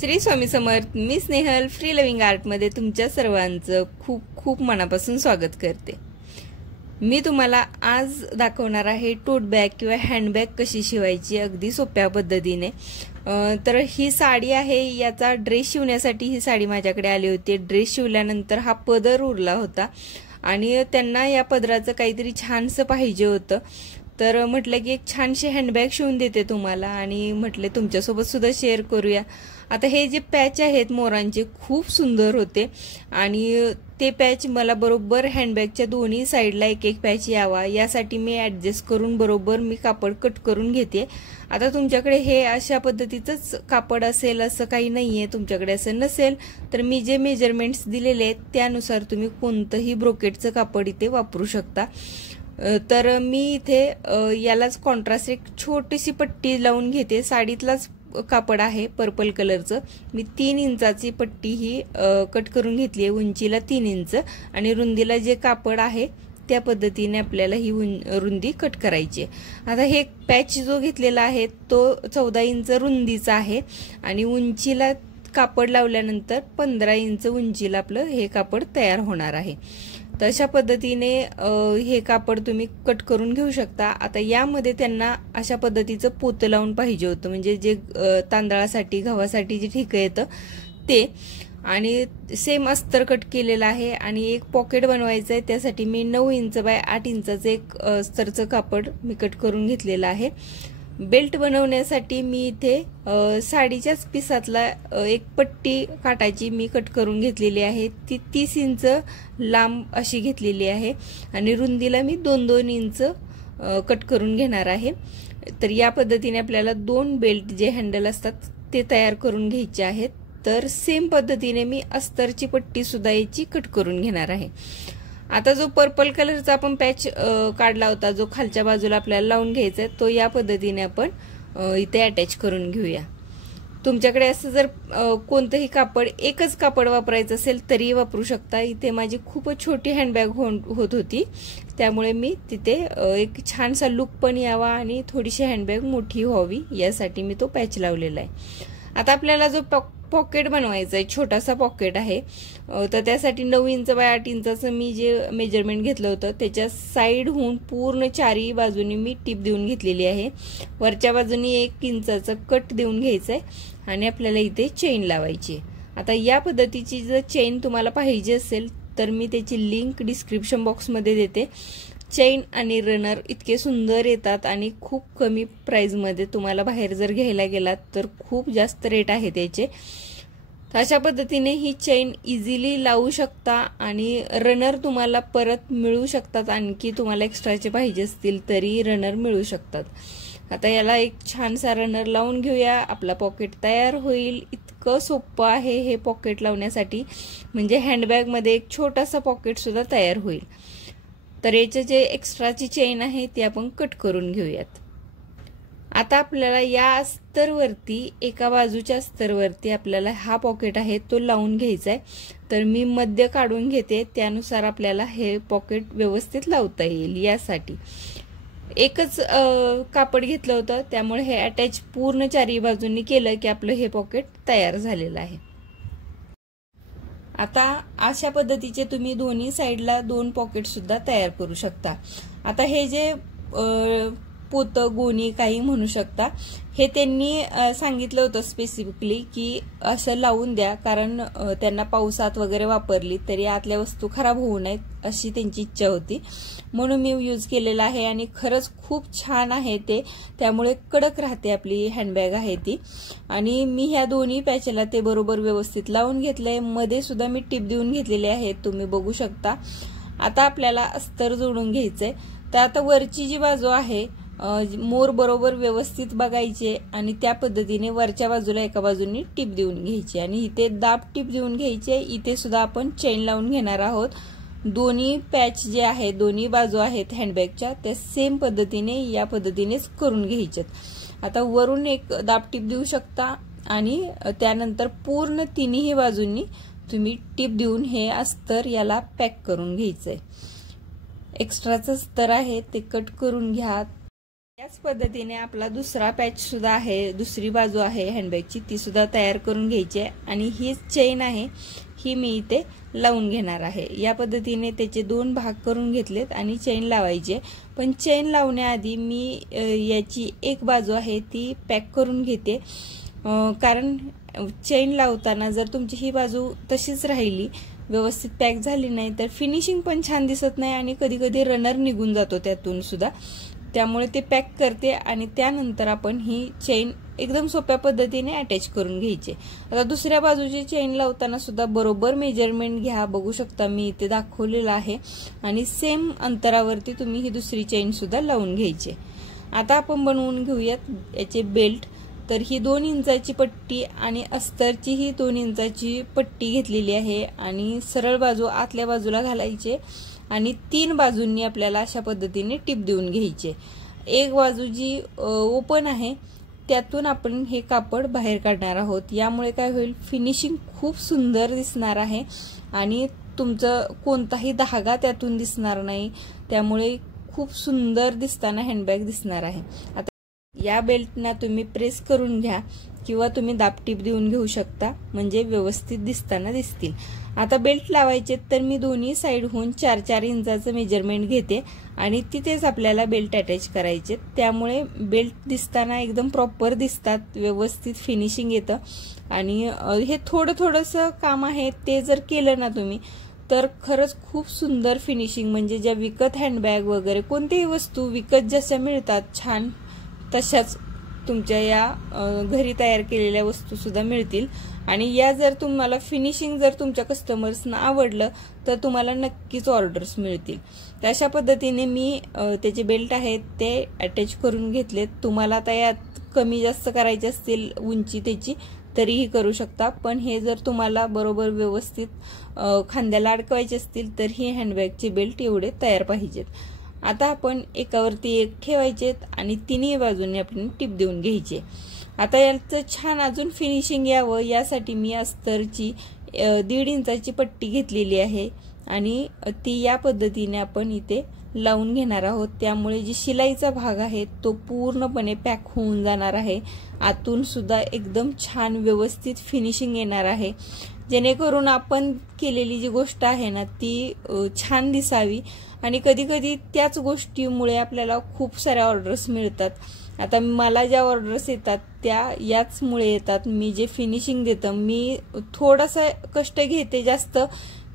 श्री स्वामी समर्थ. मी Snehal free living art मध्ये तुमच्या सर्वांचं खूप खूप मनापासून स्वागत करते. मी तुम्हाला आज दाखवणार आहे टोट बॅग किंवा हँडबॅग कशी शिवायची अगदी सोप्या पद्धतीने. तर ही साडी आहे, याचा ड्रेस शिवण्यासाठी ही साडी माझ्याकडे आली होती. ड्रेस शिवल्यानंतर हा पदर उरला होता आणि त्यांना या पदराचं काहीतरी छानसं पाहिजे होतं. तर म्हटलं की एक छानशी हँडबॅग शिवून देते तुम्हाला आणि म्हटले तुमच्यासोबत सुद्धा शेअर करूया. आता हे जे पॅच आहेत मोरांचे खूप सुंदर होते आणि ते पॅच मला बरोबर हँडबॅगच्या दोन्ही साईडला एक एक पॅच यावा यासाठी मी ॲडजस्ट करून बरोबर मी कापड कट करून घेते. आता तुमच्याकडे हे अशा पद्धतीचंच कापड असेल असं काही नाहीये, तुमच्याकडे असं नसेल तर मी जे मेजरमेंट्स दिलेले आहेत त्यानुसार तुम्ही कोणतंही ब्रोकेटचं कापड इथे वापरू शकता. तर मी इथे यालाच कॉन्ट्रास्ट एक छोटीशी पट्टी लावून घेते. साडीतलाच कापड आहे पर्पल कलरचं. मी 3 इंचाची पट्टी ही कट करून घेतली आहे, उंचीला 3 इंच आणि रुंदीला जे कापड आहे त्या पद्धतीने आपल्याला ही रुंदी कट करायची. आता हे पॅच जो घेतलेला आहे तो 14 इंच रुंदीचा आहे आणि उंचीला कापड लावल्यानंतर 15 इंच उंचीला आपलं हे कापड तयार होणार आहे. तर अशा पद्धतीने हे कापड तुम्ही कट करून घेऊ शकता. आता यामध्ये त्यांना अशा पद्धतीचं पोतं लावून पाहिजे होतं, म्हणजे जे तांदळासाठी गव्हासाठी जे ठिकं येतं ते. आणि सेम अस्तर कट केलेलं आहे आणि एक पॉकेट बनवायचं आहे. त्यासाठी मी 9 इंच बाय 8 इंचाचं एक अस्तरचं कापड मी कट करून घेतलेलं आहे. बेल्ट बनवण्यासाठी मी इथे साडीच्याच पिसातला एक पट्टी काटाची मी कट करून घेतलेली आहे. ती 30 इंच लांब अशी घेतलेली आहे आणि रुंदीला मी 2-2 इंच कट करून घेणार आहे. तर या पद्धतीने आपल्याला 2 बेल्ट जे हँडल असतात ते तयार करून घ्यायचे आहेत. तर सेम पद्धतीने मी अस्तरची पट्टी सुद्धा याची कट करून घेणार आहे. आता जो पर्पल कलरचा आपण पॅच काढला होता जो खालच्या बाजूला आपल्याला लावून घ्यायचा आहे तो या पद्धतीने आपण इथे अटॅच करून घेऊया. तुमच्याकडे असं जर कोणतंही कापड एकच कापड वापरायचं असेल तरी वापरू शकता. इथे माझी खूपच छोटी हँडबॅग होत होती त्यामुळे मी तिथे एक छानसा लुक पण यावा आणि थोडीशी हँडबॅग मोठी व्हावी यासाठी मी तो पॅच लावलेला आहे. आता आपल्याला जो पॉकेट बनवायचा आहे, छोटासा पॉकेट आहे, तर त्यासाठी 9 इंच बाय 8 इंचाचं मी जे मेजरमेंट घेतलं होतं त्याच्या साईडहून पूर्ण चारही बाजूनी मी टिप देऊन घेतलेली आहे. वरच्या बाजूनी 1 इंचाचं कट देऊन घ्यायचं आहे आणि आपल्याला इथे चेन लावायची आहे. आता या पद्धतीची जर चेन तुम्हाला पाहिजे असेल तर मी त्याची लिंक डिस्क्रिप्शन बॉक्समध्ये देते. चेन आणि रनर इतके सुंदर येतात आणि खूप कमी प्राइसमध्ये. तुम्हाला बाहेर जर घ्यायला गेलात तर खूप जास्त रेट आहे त्याचे. अशा पद्धतीने ही चेन इझिली लावू शकता आणि रनर तुम्हाला परत मिळू शकतात. आणखी तुम्हाला एक्स्ट्राचे पाहिजे असतील तरी रनर मिळू शकतात. आता याला एक छानसा रनर लावून घेऊया. आपला पॉकेट तयार होईल. इतकं सोपं आहे हे पॉकेट लावण्यासाठी, म्हणजे हँडबॅगमध्ये एक छोटासा पॉकेट सुद्धा तयार होईल. तर याचे जे एक्स्ट्राची चेन आहे ती आपण कट करून घेऊयात. आता आपल्याला या अस्तरवरती एका बाजूच्या अस्तरवरती आपल्याला हा पॉकेट आहे तो लावून घ्यायचा आहे. तर मी मध्य काढून घेते, त्यानुसार आपल्याला हे पॉकेट व्यवस्थित लावता येईल. यासाठी एकच कापड घेतलं होतं त्यामुळे हे अटॅच पूर्ण चारही बाजूंनी केलं की आपलं हे पॉकेट तयार झालेलं आहे. आता अशा पद्धतीचे तुम्ही दोन्ही साईडला 2 पॉकेट सुद्धा तयार करू शकता. आता हे जे पोतं गोणी काही म्हणू शकता, हे त्यांनी सांगितलं होतं स्पेसिफिकली की असं लावून द्या, कारण त्यांना पावसात वगैरे वापरली तरी आतल्या वस्तू खराब होऊ नयेत अशी त्यांची इच्छा होती, म्हणून मी यूज केलेला आहे आणि खरंच खूप छान आहे ते. त्यामुळे कडक राहते आपली हँडबॅग आहे ती. आणि मी ह्या दोन्ही पॅचला ते बरोबर व्यवस्थित लावून घेतलंय. मध्ये सुद्धा मी टिप देऊन घेतलेले आहेत, तुम्ही बघू शकता. आता आपल्याला अस्तर जोडून घ्यायचंय. तर आता वरची जी बाजू आहे मोर बरोबर व्यवस्थित बघायचे आणि त्या पद्धतीने वरच्या बाजूला एका बाजूनी टिप देऊन घ्यायची आणि इथे दाब टिप देऊन घ्यायचे. इथे सुद्धा आपण चेन लावून घेणार आहोत. दोन्ही पॅच जे आहे दोन्ही बाजू आहेत हँडबॅगच्या त्या सेम पद्धतीने या पद्धतीनेच करून घ्यायच्यात. आता वरून एक दाब टिप देऊ शकता आणि त्यानंतर पूर्ण तिन्ही बाजूंनी तुम्ही टिप देऊन हे अस्तर याला पॅक करून घ्यायचंय. एक्स्ट्राचं अस्तर आहे ते कट करून घ्या. याच पद्धतीने आपला दुसरा पॅच सुद्धा आहे, दुसरी बाजू आहे हँडबॅगची, ती सुद्धा तयार करून घ्यायची आहे आणि ही चेन आहे ही मी इथे लावून घेणार आहे। या पद्धतीने त्याचे 2 भाग करून घेतलेत आणि चेन लावायची आहे। पण चेन लावण्याआधी मी याची एक बाजू आहे ती पॅक करून घेते, कारण चेन लावताना जर तुमची ही बाजू तशीच राहिली, व्यवस्थित पॅक झाली नाही तर फिनिशिंग पण छान दिसत नाही आणि कधी कधी रनर निघून जातो त्यातून सुद्धा। त्यामुळे ते पॅक करते आणि त्यानंतर आपण ही चेन एकदम सोप्या पद्धतीने अटॅच करून घ्यायची। आता दुसऱ्या बाजूची चेन लावताना सुद्धा बरोबर मेजरमेंट घ्या, बघू शकता मी इथे दाखवलेलं आहे आणि सेम अंतरावरती तुम्ही ही दुसरी चेन सुद्धा लावून घ्यायची। आता आपण बनवून घेऊयात याचे बेल्ट। तर ही 2 इंचाची पट्टी आणि अस्तरची ही 2 इंचाची पट्टी घेतलेली आहे आणि सरळ बाजू आतल्या बाजूला घालायचे आणि 3 बाजूंनी आपल्याला अशा पद्धतीने टिप देऊन घ्यायचे। एक बाजू जी ओपन आहे त्यातून आपण हे कापड बाहेर काढणार आहोत। यामुळे काय होईल, फिनिशिंग खूप सुंदर दिसणार आहे आणि तुमचं कोणताही धागा त्यातून दिसणार नाही, त्यामुळे खूप सुंदर दिसताना हँडबॅग दिसणार आहे। आता या बेल्टना तुम्ही प्रेस करून घ्या किंवा तुम्ही दाबटीप देऊन घेऊ शकता, म्हणजे व्यवस्थित दिसताना दिसतील। आता बेल्ट लावायचे तर मी दोन्ही साइडहून 4-4 इंचाचं मेजरमेंट घेते आणि तिथेच आपल्याला बेल्ट अटॅच करायचे, त्यामुळे बेल्ट दिसताना एकदम प्रॉपर दिसतात, व्यवस्थित फिनिशिंग येतं। आणि हे थोडंसं काम आहे ते जर केलं ना तुम्ही तर खरंच खूप सुंदर फिनिशिंग, म्हणजे ज्या विकत हँडबॅग वगैरे कोणतीही वस्तू विकत जशा मिळतात छान, तशाच तुमच्या या घरी तयार केलेल्या वस्तू सुद्धा मिळतील। आणि या जर तुम्हाला फिनिशिंग जर तुमच्या कस्टमर्सना आवडलं तर तुम्हाला नक्कीच ऑर्डर्स मिळतील। तर अशा पद्धतीने मी त्याचे बेल्ट आहेत ते अटॅच करून घेतलेत। तुम्हाला आता यात कमी जास्त करायचे असतील उंची त्याची तरीही करू शकता, पण हे जर तुम्हाला बरोबर व्यवस्थित खांद्याला अडकवायचे असतील तर ही हँडबॅगचे बेल्ट एवढे तयार पाहिजेत। आता आपण एकावरती एक ठेवायचे आणि तिन्ही बाजूंनी आपण टिप देऊन घ्यायची। आता याचं छान अजून फिनिशिंग यावं यासाठी मी अस्तरची 1.5 इंचाची पट्टी घेतलेली आहे आणि ती या पद्धतीने आपण इथे लावून घेणार आहोत। त्यामुळे जी शिलाईचा भाग आहे तो पूर्णपणे पॅक होऊन जाणार आहे, आतून सुद्धा एकदम छान व्यवस्थित फिनिशिंग येणार आहे, जेणेकरून आपण केलेली जी गोष्ट आहे ना ती छान दिसावी। आणि कधी कधी त्याच गोष्टीमुळे आपल्याला खूप साऱ्या ऑर्डर्स मिळतात। आता मला ज्या ऑर्डर्स येतात त्या याचमुळे येतात, मी जे फिनिशिंग देतं मी थोडासा कष्ट घेते जास्त,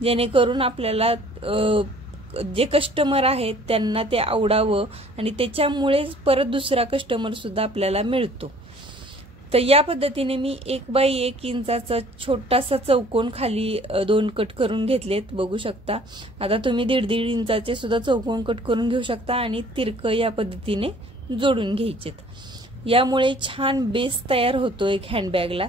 जेणेकरून आपल्याला जे कस्टमर आहेत त्यांना ते आवडावं आणि त्याच्यामुळेच परत दुसरा कस्टमर सुद्धा आपल्याला मिळतो। तर या पद्धतीने मी 1x1 इंचाचा छोटासा चौकोन खाली 2 कट करून घेतलेत, बघू शकता। आता तुम्ही 1.5 इंचाचे सुद्धा चौकोन कट करून घेऊ शकता आणि तिरकं या पद्धतीने जोडून घ्यायचेत। यामुळे छान बेस तयार होतो एक हँडबॅगला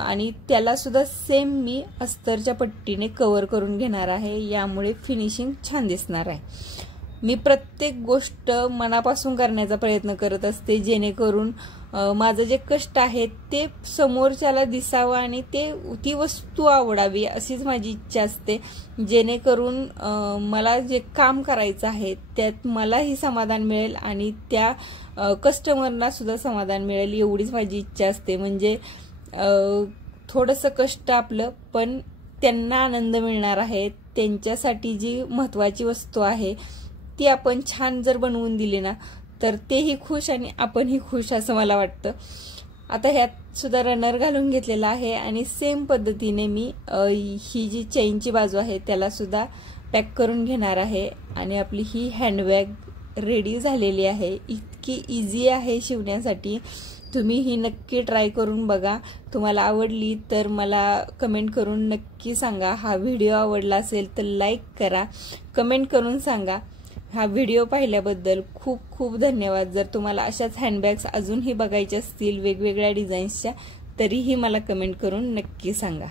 आणि त्याला सुद्धा सेम मी अस्तरच्या पट्टीने कव्हर करून घेणार आहे, यामुळे फिनिशिंग छान दिसणार आहे। मी प्रत्येक गोष्ट मनापासून करण्याचा प्रयत्न करत असते, जेणेकरून माझं जे कष्ट आहे ते समोरच्याला दिसावं आणि ती वस्तू आवडावी अशीच माझी इच्छा असते, जेणेकरून मला जे काम करायचं आहे त्यात मलाही समाधान मिळेल आणि त्या कस्टमरना सुद्धा समाधान मिळेल एवढीच माझी इच्छा असते। म्हणजे थोडंसं कष्ट आपलं पण त्यांना आनंद मिळणार आहे, त्यांच्यासाठी जी महत्त्वाची वस्तू आहे ती आपण छान जर बनवून दिली ना तर तेही खुश आणि आपणही खुश असं मला वाटतं। आता ह्यात सुद्धा रनर घालून घेतलेला आहे आणि सेम पद्धतीने मी ही जी चेनची बाजू आहे त्याला सुद्धा पॅक करून घेणार आहे आणि आपली ही हँडबॅग रेडी झालेली आहे। इतकी इझी आहे शिवण्यासाठी, तुम्ही ही नक्की ट्राय करून बघा। तुम्हाला आवडली तर मला कमेंट करून नक्की सांगा। हा व्हिडिओ आवडला असेल तर लाईक करा, कमेंट करून सांगा। हा व्हिडिओ पाहिल्याबद्दल खूप खूप धन्यवाद। जर तुम्हाला अशाच हँडबॅग्स अजूनही बघायच्या असतील वेगवेगळ्या डिझाईन्सच्या तरीही मला कमेंट करून नक्की सांगा।